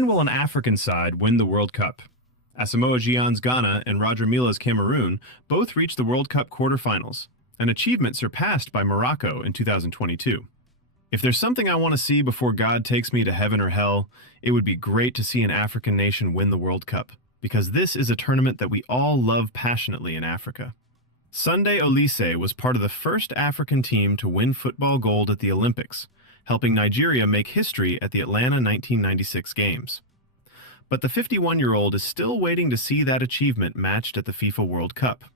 When will an African side win the World Cup? Asamoah Gyan's Ghana and Milla's Cameroon both reached the World Cup quarterfinals, an achievement surpassed by Morocco in 2022. If there's something I want to see before God takes me to heaven or hell, it would be great to see an African nation win the World Cup, because this is a tournament that we all love passionately in Africa. Sunday Oliseh was part of the first African team to win football gold at the Olympics, helping Nigeria make history at the Atlanta 1996 Games. But the 51-year-old is still waiting to see that achievement matched at the FIFA World Cup.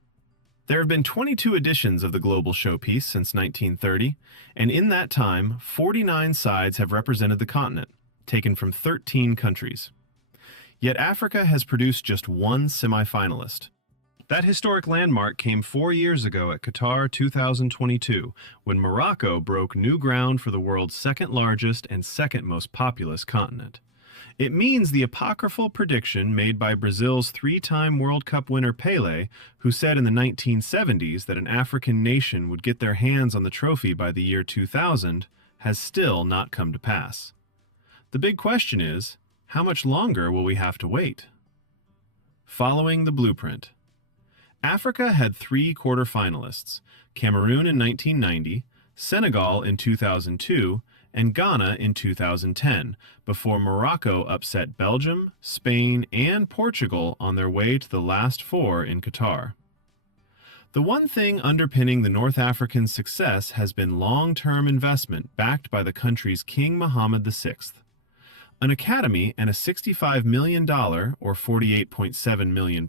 There have been 22 editions of the global showpiece since 1930, and in that time, 49 sides have represented the continent, taken from 13 countries. Yet Africa has produced just one semi-finalist. That historic landmark came 4 years ago at Qatar 2022, when Morocco broke new ground for the world's second largest and second most populous continent. It means the apocryphal prediction made by Brazil's three-time World Cup winner Pelé, who said in the 1970s that an African nation would get their hands on the trophy by the year 2000, has still not come to pass. The big question is, how much longer will we have to wait? Following the blueprint. Africa had three quarterfinalists: Cameroon in 1990, Senegal in 2002, and Ghana in 2010, before Morocco upset Belgium, Spain, and Portugal on their way to the last four in Qatar. The one thing underpinning the North African success has been long-term investment backed by the country's King Mohammed VI. An academy and a $65 million, or £48.7 million,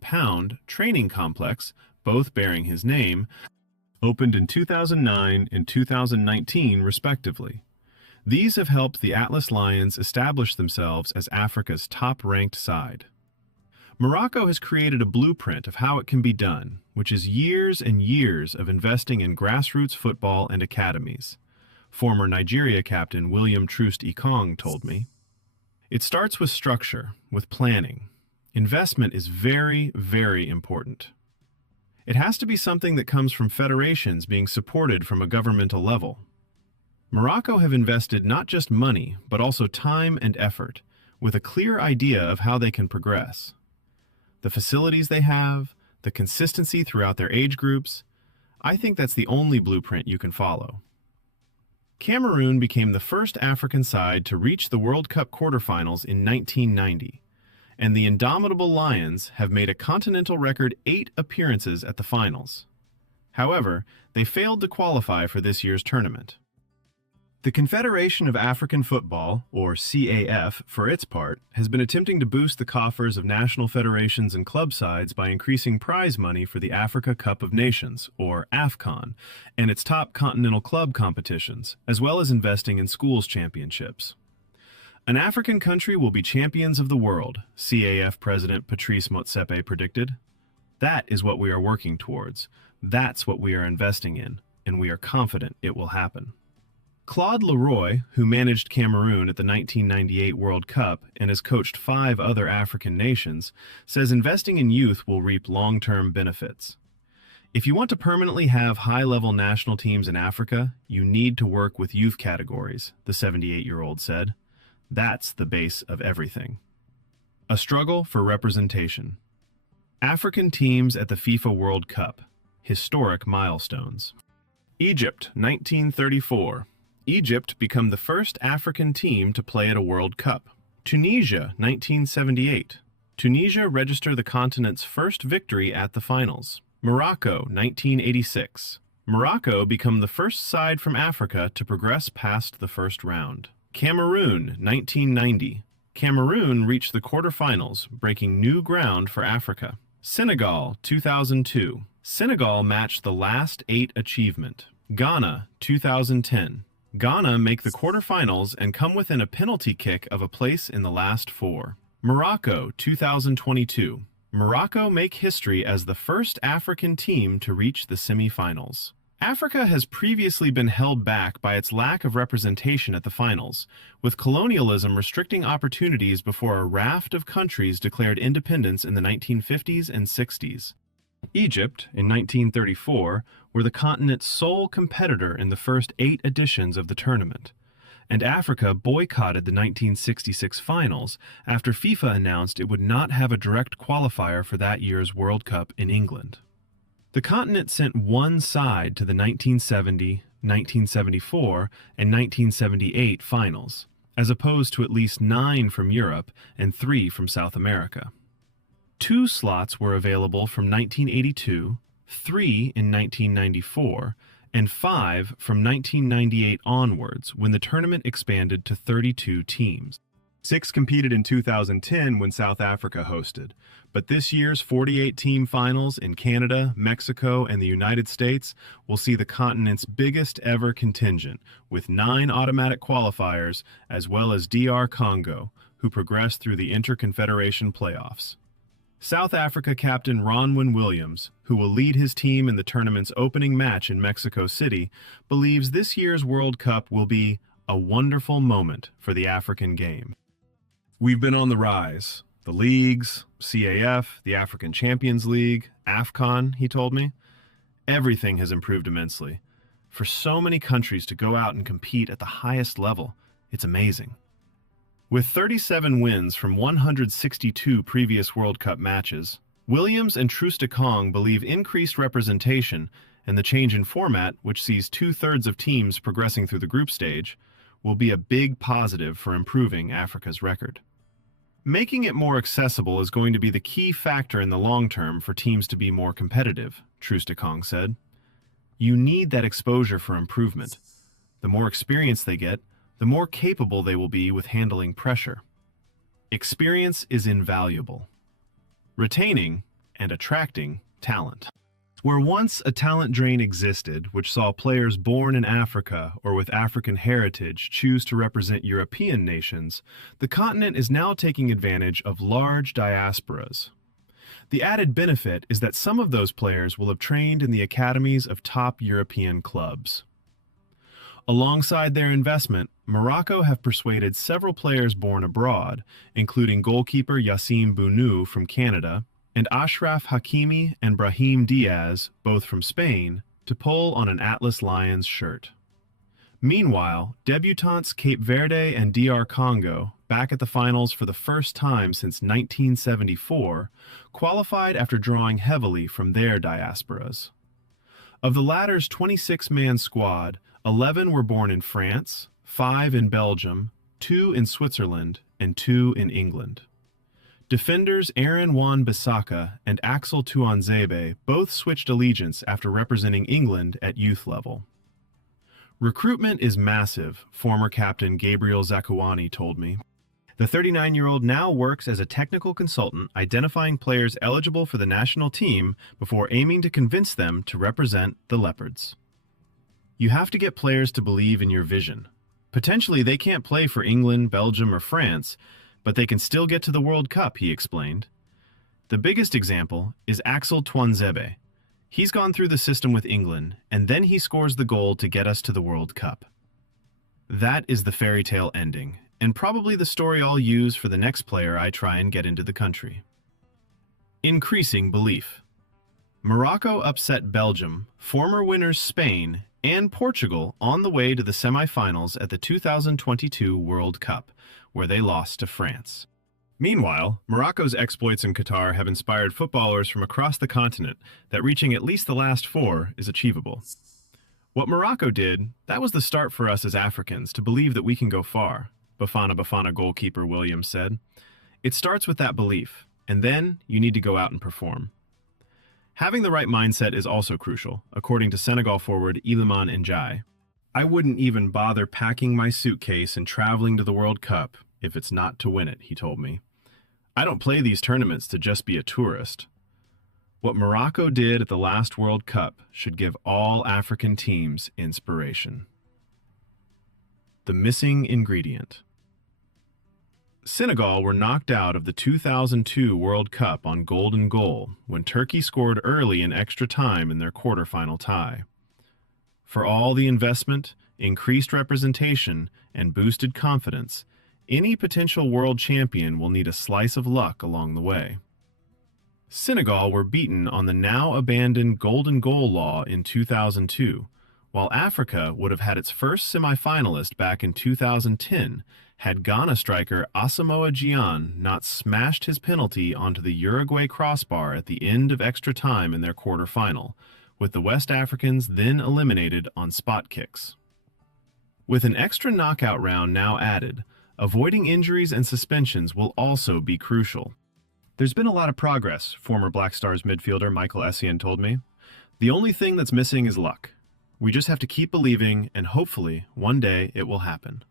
training complex, both bearing his name, opened in 2009 and 2019 respectively. These have helped the Atlas Lions establish themselves as Africa's top-ranked side. Morocco has created a blueprint of how it can be done, which is years and years of investing in grassroots football and academies. Former Nigeria captain William Troost Ekong told me. It starts with structure, with planning. Investment is very, very important. It has to be something that comes from federations being supported from a governmental level. Morocco have invested not just money, but also time and effort, with a clear idea of how they can progress. The facilities they have, the consistency throughout their age groups, I think that's the only blueprint you can follow. Cameroon became the first African side to reach the World Cup quarterfinals in 1990, and the indomitable Lions have made a continental record 8 appearances at the finals. However, they failed to qualify for this year's tournament. The Confederation of African Football, or CAF, for its part, has been attempting to boost the coffers of national federations and club sides by increasing prize money for the Africa Cup of Nations, or AFCON, and its top continental club competitions, as well as investing in schools championships. An African country will be champions of the world, CAF President Patrice Motsepe predicted. That is what we are working towards. That's what we are investing in, and we are confident it will happen. Claude Leroy, who managed Cameroon at the 1998 World Cup and has coached 5 other African nations, says investing in youth will reap long-term benefits. If you want to permanently have high-level national teams in Africa, you need to work with youth categories, the 78-year-old said. That's the base of everything. A struggle for representation. African teams at the FIFA World Cup. Historic milestones. Egypt, 1934. Egypt became the first African team to play at a World Cup. Tunisia, 1978. Tunisia registered the continent's first victory at the finals. Morocco, 1986. Morocco became the first side from Africa to progress past the first round. Cameroon, 1990. Cameroon reached the quarterfinals, breaking new ground for Africa. Senegal, 2002. Senegal matched the last 8 achievement. Ghana, 2010. Ghana make the quarterfinals and come within a penalty kick of a place in the last 4. Morocco, 2022. Morocco make history as the first African team to reach the semi-finals. Africa has previously been held back by its lack of representation at the finals, with colonialism restricting opportunities before a raft of countries declared independence in the 1950s and 60s. Egypt, in 1934, were the continent's sole competitor in the first 8 editions of the tournament. and Africa boycotted the 1966 finals after FIFA announced it would not have a direct qualifier for that year's World Cup in England. The continent sent one side to the 1970, 1974, and 1978 finals, as opposed to at least 9 from Europe and 3 from South America. 2 slots were available from 1982, 3 in 1994, and 5 from 1998 onwards when the tournament expanded to 32 teams. 6 competed in 2010 when South Africa hosted, but this year's 48-team finals in Canada, Mexico, and the United States will see the continent's biggest ever contingent, with 9 automatic qualifiers as well as DR Congo, who progressed through the Interconfederation playoffs. South Africa captain Ronwen Williams, who will lead his team in the tournament's opening match in Mexico City, believes this year's World Cup will be a wonderful moment for the African game. We've been on the rise. The leagues, CAF, the African Champions League, AFCON, he told me. Everything has improved immensely. For so many countries to go out and compete at the highest level, it's amazing. With 37 wins from 162 previous World Cup matches, Williams and Troost-Ekong believe increased representation and the change in format, which sees 2/3 of teams progressing through the group stage, will be a big positive for improving Africa's record. Making it more accessible is going to be the key factor in the long term for teams to be more competitive, Troost-Ekong said. You need that exposure for improvement. The more experience they get, the more capable they will be with handling pressure. Experience is invaluable. Retaining and attracting talent. Where once a talent drain existed, which saw players born in Africa or with African heritage choose to represent European nations, the continent is now taking advantage of large diasporas. The added benefit is that some of those players will have trained in the academies of top European clubs. Alongside their investment, Morocco have persuaded several players born abroad, including goalkeeper Yassine Bounou from Canada, and Ashraf Hakimi and Brahim Diaz, both from Spain, to pull on an Atlas Lions shirt. Meanwhile, debutantes Cape Verde and DR Congo, back at the finals for the first time since 1974, qualified after drawing heavily from their diasporas. Of the latter's 26-man squad, 11 were born in France, 5 in Belgium, 2 in Switzerland, and 2 in England. Defenders Aaron Wan-Bissaka and Axel Tuanzebe both switched allegiance after representing England at youth level. Recruitment is massive, former captain Gabriel Zakuani told me. The 39-year-old now works as a technical consultant identifying players eligible for the national team before aiming to convince them to represent the Leopards. You have to get players to believe in your vision. Potentially they can't play for England, Belgium, or France, but they can still get to the World Cup, he explained. The biggest example is Axel Tuanzebe. He's gone through the system with England, and then he scores the goal to get us to the World Cup. That is the fairy tale ending, and probably the story I'll use for the next player I try and get into the country. Increasing belief. Morocco upset Belgium, former winners Spain, and Portugal on the way to the semifinals at the 2022 World Cup, where they lost to France. Meanwhile, Morocco's exploits in Qatar have inspired footballers from across the continent that reaching at least the last 4 is achievable. What Morocco did, that was the start for us as Africans to believe that we can go far, Bafana goalkeeper Williams said. It starts with that belief, and then you need to go out and perform. Having the right mindset is also crucial, according to Senegal forward Iliman Ndiaye. I wouldn't even bother packing my suitcase and traveling to the World Cup if it's not to win it, he told me. I don't play these tournaments to just be a tourist. What Morocco did at the last World Cup should give all African teams inspiration. The missing ingredient. Senegal were knocked out of the 2002 World Cup on golden goal when Turkey scored early in extra time in their quarterfinal tie. For all the investment, increased representation, and boosted confidence, any potential world champion will need a slice of luck along the way. Senegal were beaten on the now abandoned golden goal law in 2002, while Africa would have had its first semifinalist back in 2010 had Ghana striker Asamoah Gyan not smashed his penalty onto the Uruguay crossbar at the end of extra time in their quarterfinal, with the West Africans then eliminated on spot kicks. With an extra knockout round now added, avoiding injuries and suspensions will also be crucial. There's been a lot of progress, former Black Stars midfielder Michael Essien told me. The only thing that's missing is luck. We just have to keep believing, and hopefully, one day it will happen.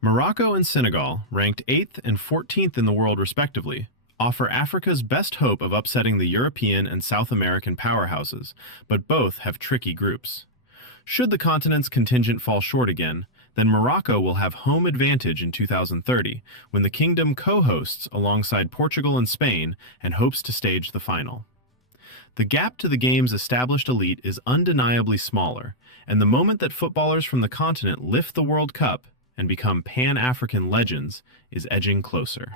Morocco and Senegal, ranked 8th and 14th in the world respectively, offer Africa's best hope of upsetting the European and South American powerhouses, but both have tricky groups. Should the continent's contingent fall short again, then Morocco will have home advantage in 2030, when the kingdom co-hosts alongside Portugal and Spain and hopes to stage the final. The gap to the game's established elite is undeniably smaller, and the moment that footballers from the continent lift the World Cup and become Pan-African legends is edging closer.